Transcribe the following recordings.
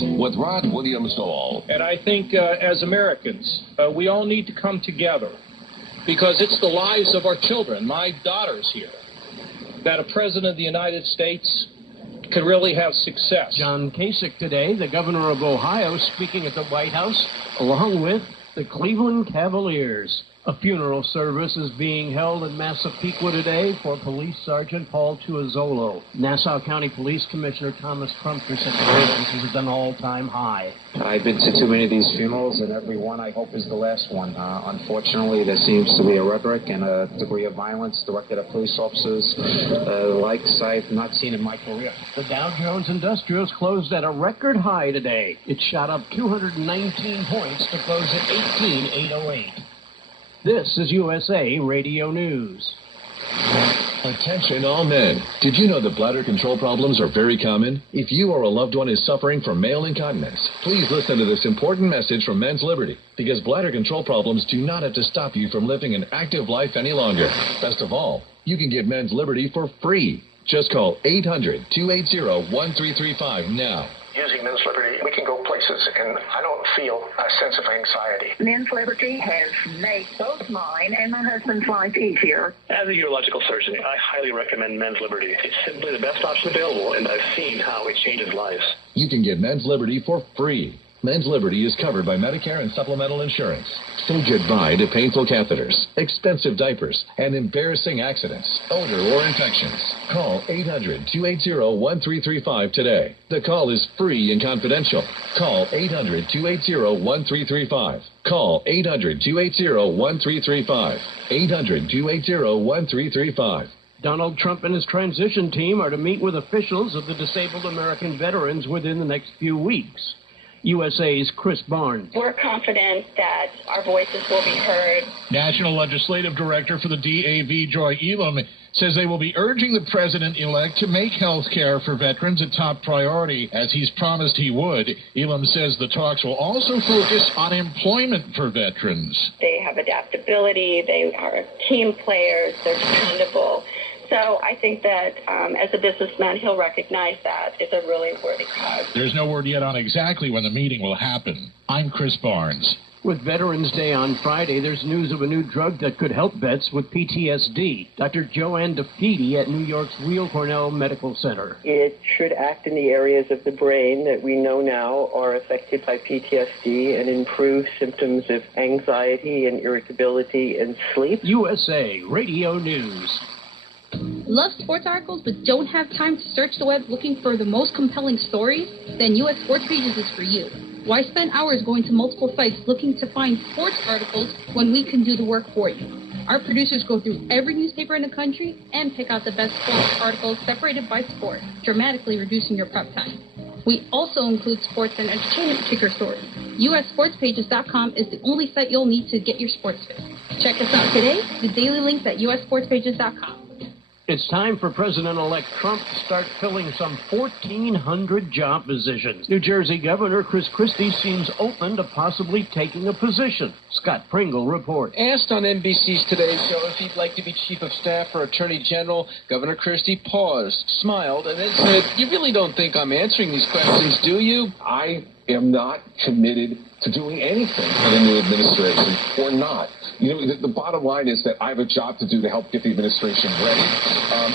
News with Rod Williams-Stoll. And I think as Americans, we all need to come together because it's the lives of our children, my daughters here, that a president of the United States could really have success. John Kasich today, the governor of Ohio, speaking at the White House, along with the Cleveland Cavaliers. A funeral service is being held in Massapequa today for Police Sergeant Paul Tuazzolo. Nassau County Police Commissioner Thomas Crumpter said this is at an all-time high. I've been to too many of these funerals, and every one I hope is the last one. Unfortunately, there seems to be a rhetoric and a degree of violence directed at police officers, likes I've not seen in my career. The Dow Jones Industrials closed at a record high today. It shot up 219 points to close at 18,808. This is USA Radio News. Attention all men. Did you know that bladder control problems are very common? If you or a loved one is suffering from male incontinence, please listen to this important message from Men's Liberty, because bladder control problems do not have to stop you from living an active life any longer. Best of all, you can get Men's Liberty for free. Just call 800-280-1335 now. Using Men's Liberty, we can go places, and I don't feel a sense of anxiety. Men's Liberty has made both mine and my husband's life easier. As a urological surgeon, I highly recommend Men's Liberty. It's simply the best option available, and I've seen how it changes lives. You can get Men's Liberty for free. Men's Liberty is covered by Medicare and supplemental insurance. Say goodbye to painful catheters, expensive diapers, and embarrassing accidents, odor, or infections. Call 800-280-1335 today. The call is free and confidential. Call 800-280-1335. Call 800-280-1335. 800-280-1335. Donald Trump and his transition team are to meet with officials of the disabled American veterans within the next few weeks. USA's Chris Barnes. We're confident that our voices will be heard. National Legislative Director for the DAV, Joy Elam, says they will be urging the president-elect to make health care for veterans a top priority, as he's promised he would. Elam says the talks will also focus on employment for veterans. They have adaptability, they are team players, they're dependable. So I think that as a businessman, he'll recognize that it's a really worthy cause. There's no word yet on exactly when the meeting will happen. I'm Chris Barnes. With Veterans Day on Friday, there's news of a new drug that could help vets with PTSD. Dr. Joanne DeFede at New York's Weill Cornell Medical Center. It should act in the areas of the brain that we know now are affected by PTSD and improve symptoms of anxiety and irritability and sleep. USA Radio News. Love sports articles but don't have time to search the web looking for the most compelling stories? Then US Sports Pages is for you. Why spend hours going to multiple sites looking to find sports articles when we can do the work for you? Our producers go through every newspaper in the country and pick out the best sports articles separated by sport, dramatically reducing your prep time. We also include sports and entertainment kicker stories. USSportsPages.com is the only site you'll need to get your sports fix. Check us out today. The daily links at USSportsPages.com. It's time for President-elect Trump to start filling some 1,400 job positions. New Jersey Governor Chris Christie seems open to possibly taking a position. Scott Pringle reports. Asked on NBC's Today Show if he'd like to be Chief of Staff for Attorney General, Governor Christie paused, smiled, and then said, "You really don't think I'm answering these questions, do you?" I am not committed to doing anything for the new administration or not. You know, the bottom line is that I have a job to do to help get the administration ready.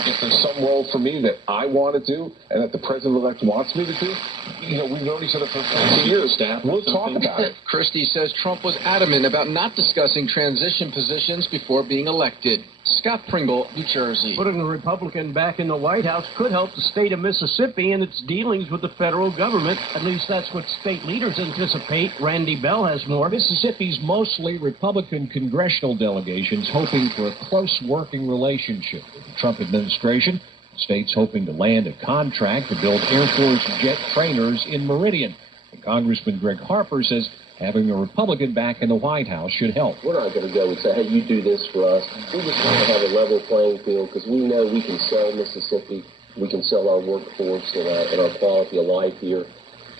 If there's some role for me that I want to do and that the president-elect wants me to do, you know, we've known each other for 20 years. We'll talk about it. Christie says Trump was adamant about not discussing transition positions before being elected. Scott Pringle, New Jersey. Putting a Republican back in the White House could help the state of Mississippi in its dealings with the federal government. At least that's what state leaders anticipate. Randy Bell has more. Mississippi's mostly Republican congressional delegations hoping for a close working relationship with the Trump administration. The state's hoping to land a contract to build Air Force jet trainers in Meridian. And Congressman Greg Harper says having a Republican back in the White House should help. We're not going to go and say, hey, you do this for us. We just want to have a level playing field because we know we can sell Mississippi. We can sell our workforce and our quality of life here.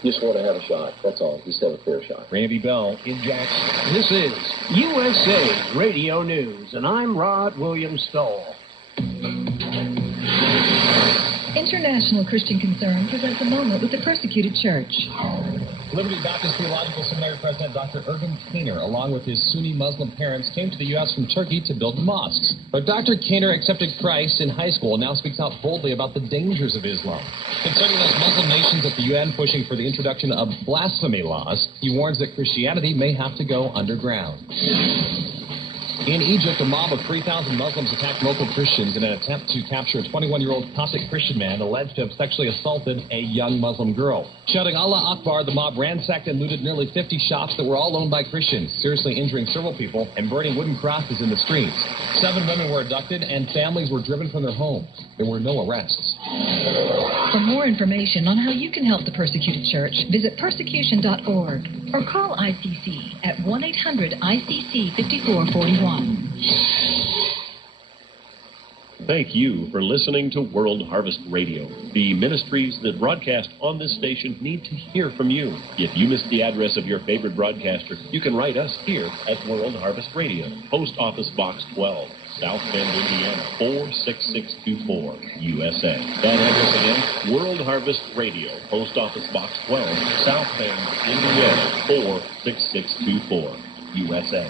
Just want to have a shot. That's all. Just have a fair shot. Randy Bell in Jackson. This is USA Radio News, and I'm Rod Williams-Stoll. International Christian Concern presents a moment with the persecuted church. Liberty Baptist Theological Seminary President Dr. Ergun Kaner, along with his Sunni Muslim parents, came to the U.S. from Turkey to build mosques. But Dr. Kaner accepted Christ in high school and now speaks out boldly about the dangers of Islam. Concerning those Muslim nations at the UN pushing for the introduction of blasphemy laws, he warns that Christianity may have to go underground. In Egypt, a mob of 3,000 Muslims attacked local Christians in an attempt to capture a 21-year-old Coptic Christian man alleged to have sexually assaulted a young Muslim girl. Shouting Allah Akbar, the mob ransacked and looted nearly 50 shops that were all owned by Christians, seriously injuring several people and burning wooden crosses in the streets. 7 women were abducted and families were driven from their homes. There were no arrests. For more information on how you can help the persecuted church, visit persecution.org or call ICC at 1-800-ICC-5441. Thank you for listening to World Harvest Radio. The ministries that broadcast on this station need to hear from you. If you missed the address of your favorite broadcaster, you can write us here at World Harvest Radio, Post Office Box 12, South Bend, Indiana, 46624, USA. That address again, World Harvest Radio, Post Office Box 12, South Bend, Indiana, 46624, USA.